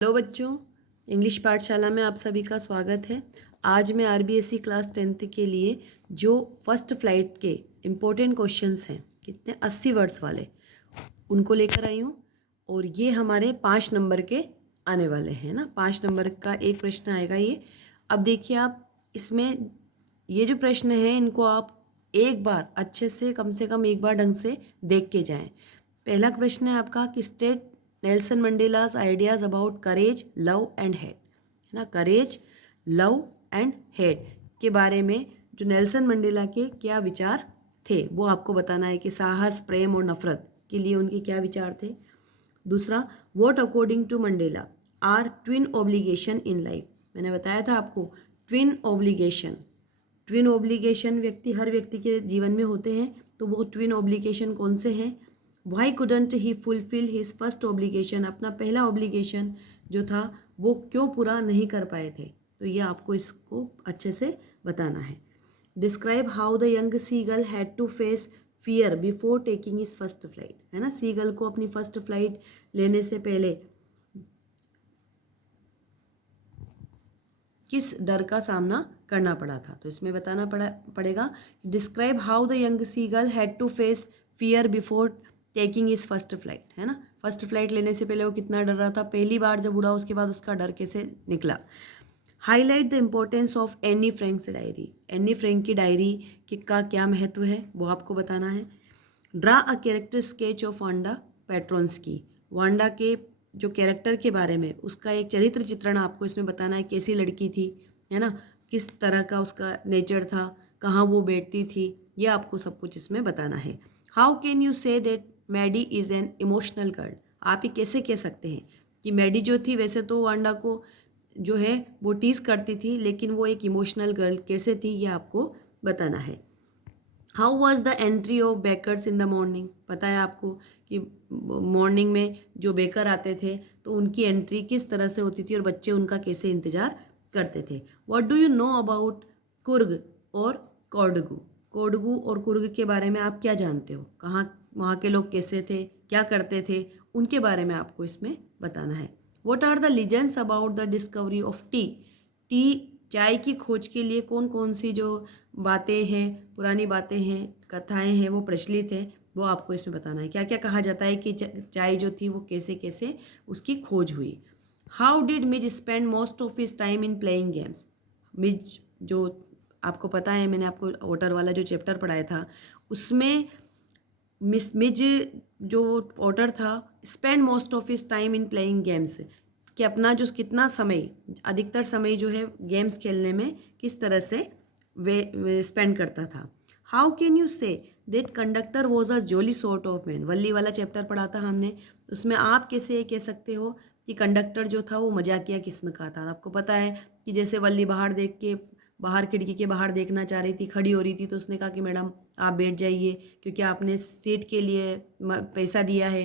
Hello बच्चों, English पाठशाला में आप सभी का स्वागत है। आज मैं आरबीएसई क्लास 10th के लिए जो फर्स्ट फ्लाइट के इम्पोर्टेंट क्वेश्चंस हैं, कितने 80 वर्ड्स वाले, उनको लेकर आई हूँ। और ये हमारे 5 नंबर के आने वाले हैं ना। 5 नंबर का एक प्रश्न आएगा ये। अब देखिए आप इसमें ये जो प्रश्न हैं इनको आप एक बार अच्छे से कम एक बार ढंग से देख के जाएं। पहला प्रश्न है आपका कि state Nelson Mandela's ideas about courage love and hate, है ना। करेज, लव एंड हेट के बारे में जो नेल्सन मंडेला के क्या विचार थे वो आपको बताना है कि साहस, प्रेम और नफरत के लिए उनके क्या विचार थे। दूसरा, what according to Mandela are twin obligation in life. मैंने बताया था आपको ट्विन ऑब्लिगेशन। ट्विन ऑब्लिगेशन हर व्यक्ति के जीवन में होते हैं, तो वो ट्विन ऑब्लिगेशन कौन से हैं। वाई कुडंट ही फुलफिल हिज फर्स्ट ऑब्लिगेशन, अपना पहला ऑब्लिगेशन जो था वो क्यों पूरा नहीं कर पाए थे, तो ये आपको इसको अच्छे से बताना है। Describe how the young seagull had to face fear before taking his first flight, है ना। सीगल को अपनी फर्स्ट फ्लाइट लेने से पहले किस डर का सामना करना पड़ा था, तो इसमें बताना पड़ेगा। Describe how the young seagull had to face fear before taking is first flight, है ना। फर्स्ट फ्लाइट लेने से पहले वो कितना डर रहा था, पहली बार जब उड़ा उसके बाद उसका डर कैसे निकला। Highlight the importance of Anne Frank's diary, Anne Frank की डायरी का क्या महत्व है वो आपको बताना है। Draw a character sketch of Wanda Petronski, Wanda के जो कैरेक्टर के बारे में उसका एक चरित्र चित्रण आपको इसमें बताना है। कैसी लड़की थी, है ना, किस तरह का उसका नेचर था, कहाँ वो बैठती थी, ये आपको सब कुछ इसमें बताना है। How can you say that Maddie is an emotional girl, आप ये कैसे कह सकते हैं कि मैडी जो थी वैसे तो वांडा को जो है वो टीज करती थी, लेकिन वो एक इमोशनल गर्ल कैसे थी ये आपको बताना है। How was the entry of bakers in the morning, पता है आपको कि मॉर्निंग में जो बेकर आते थे तो उनकी एंट्री किस तरह से होती थी और बच्चे उनका कैसे इंतजार करते थे। What do you know about Coorg और कोडगू, कोडगू और कुर्ग के बारे में आप क्या जानते हो, कहाँ वहाँ के लोग कैसे थे, क्या करते थे, उनके बारे में आपको इसमें बताना है। What are the legends about the discovery of tea, tea चाय की खोज के लिए कौन कौन सी जो बातें हैं, पुरानी बातें हैं, कथाएं हैं वो प्रचलित है, वो आपको इसमें बताना है। क्या क्या कहा जाता है कि चाय जो थी वो कैसे कैसे उसकी खोज हुई। How did Mij spend most of his time in playing games, Mij जो आपको पता है, मैंने आपको वोटर वाला जो चैप्टर पढ़ाया था उसमें मिज जो वोटर था spend most of his time in playing games, कि अपना जो कितना समय, अधिकतर समय जो है गेम्स खेलने में किस तरह से वे स्पेंड करता था। How can you say that conductor was a jolly sort of man, Valli वाला चैप्टर पढ़ा था हमने, उसमें आप कैसे ये कह सकते हो कि कंडक्टर जो था वो मजाकिया किस्म का था। आपको पता है कि जैसे वल्ली बाहर देख के, बाहर खिड़की के बाहर देखना चाह रही थी, खड़ी हो रही थी, तो उसने कहा कि मैडम आप बैठ जाइए क्योंकि आपने सीट के लिए पैसा दिया है।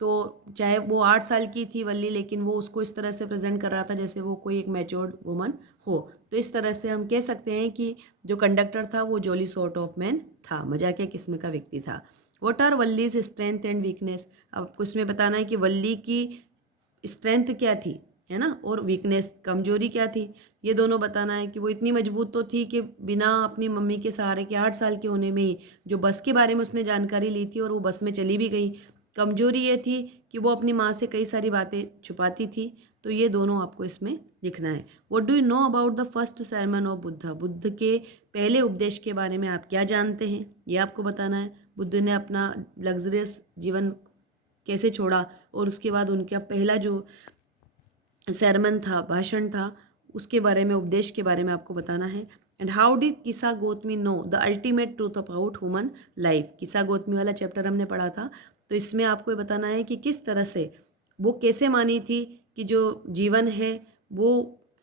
तो चाहे वो 8 साल की थी वल्ली, लेकिन वो उसको इस तरह से प्रेजेंट कर रहा था जैसे वो कोई एक मैच्योर्ड वुमन हो। तो इस तरह से हम कह सकते हैं कि जो कंडक्टर था वो जॉली सॉर्ट ऑफ मैन था, मजाकिया किस्म का व्यक्ति था। What are Valli's strength and weakness, अब आपको इसमें बताना है कि वल्ली की स्ट्रेंथ क्या थी, है ना, और वीकनेस कमजोरी क्या थी, ये दोनों बताना है। कि वो इतनी मजबूत तो थी कि बिना अपनी मम्मी के सहारे के 8 साल के होने में ही जो बस के बारे में उसने जानकारी ली थी और वो बस में चली भी गई। कमजोरी ये थी कि वो अपनी माँ से कई सारी बातें छुपाती थी, तो ये दोनों आपको इसमें लिखना है। What do you know about the first sermon of Buddha, Buddha के पहले उपदेश के बारे में आप क्या जानते हैं, ये आपको बताना है। बुद्ध ने अपना लग्जरियस जीवन कैसे छोड़ा और उसके बाद उनका पहला जो सरमन था, भाषण था, उसके बारे में, उपदेश के बारे में आपको बताना है। एंड हाउ डिड किसा Gautami know the ultimate truth about human life, किसा गौतमी वाला चैप्टर हमने पढ़ा था, तो इसमें आपको ये बताना है कि किस तरह से वो कैसे मानी थी कि जो जीवन है वो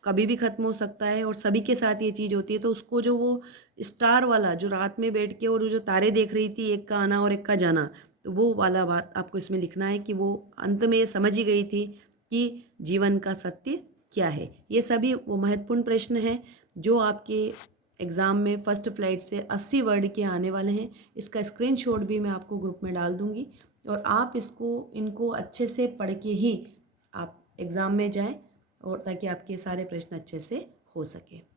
कभी भी खत्म हो सकता है और सभी के साथ ये चीज़ होती है। तो उसको जो वो स्टार वाला जो रात में बैठ के और जो तारे देख रही थी, एक का आना और एक का जाना, तो वो वाला बात आपको इसमें लिखना है कि वो अंत में ये समझ ही गई थी कि जीवन का सत्य क्या है। ये सभी वो महत्वपूर्ण प्रश्न हैं जो आपके एग्ज़ाम में फर्स्ट फ्लाइट से 80 वर्ड के आने वाले हैं। इसका स्क्रीनशॉट भी मैं आपको ग्रुप में डाल दूंगी और आप इनको अच्छे से पढ़ के ही आप एग्ज़ाम में जाएं और ताकि आपके सारे प्रश्न अच्छे से हो सके।